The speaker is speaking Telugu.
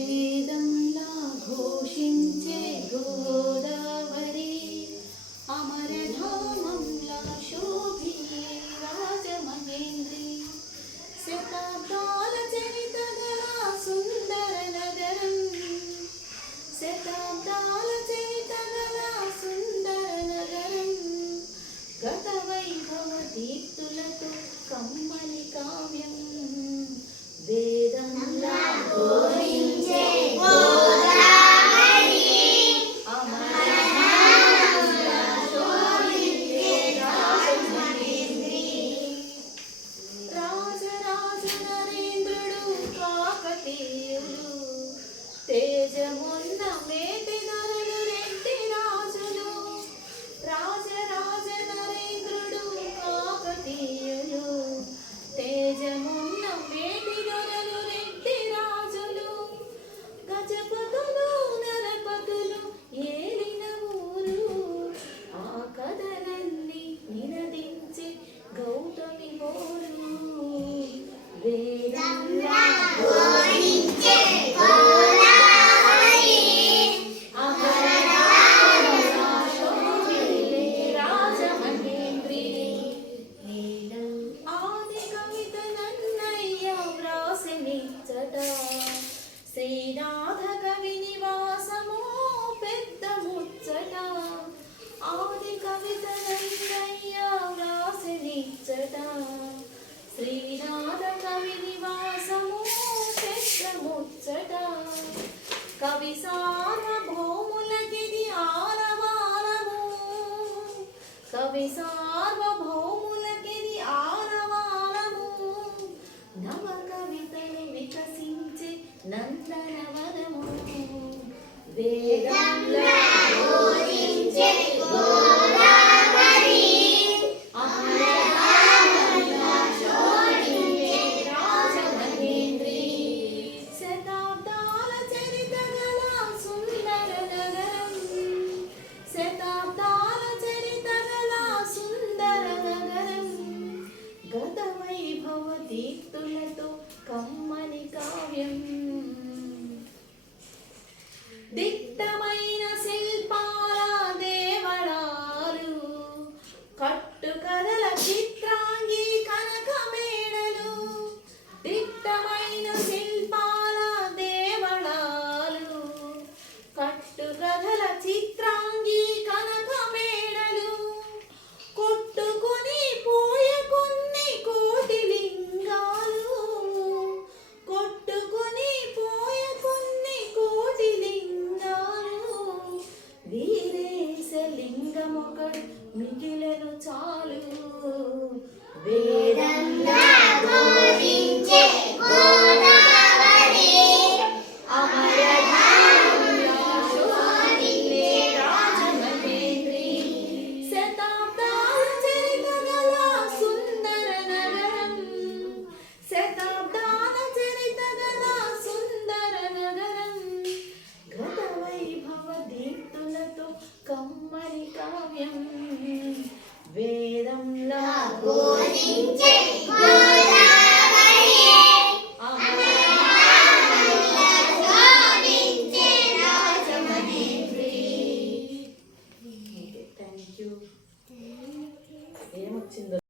వేదంలా ఘోషించే గోదావరి అమరధామంలా శోభిల్లే రాజమహేంద్రి శతాబ్దాల చరితగల సుందర నగరం శతాబ్దాల చరితగల సుందర నగరం గత వైభవ దీప్తులతో కమ్మని కావ్యం వేదంలా ఘోషించే గోదావరి అమరధామంలా శోభిల్లే రాజమహేంద్రి రాజరాజ నరేంద్రుడు కాకతీయులు తేజమున్న మేటి దొరలు రెడ్డి రాజులు రాజరాజ నరేంద్రుడు కాకతీయులు తేజమున్న మేటి దొరలు రెడ్డి రాజులు గజపతులు నరపతులు ఏలిన ఊరు ఆ కథలన్నీ నినదించే గౌతమి బోరు వేదంలా ఘోషించే గోదావరి అమరధామంలా శోభిల్లే రాజమహేంద్రి ఆది కవిత నన్నయ్య వ్రాసినిచ్చట శ్రీనాథ కవి నివాసము పెద్ద ముచ్చట ఆది కవిత నన్నయ్య వ్రాసినిచ్చట శ్రీనాథ కవి నివాసము పెద్ద ముచ్చట కవి సార్వభౌములకిది ఆరవారము కవి సార్వభౌములకిది ఆరవారము నవ కవితలు వికసించే నందనవనము వేదంలా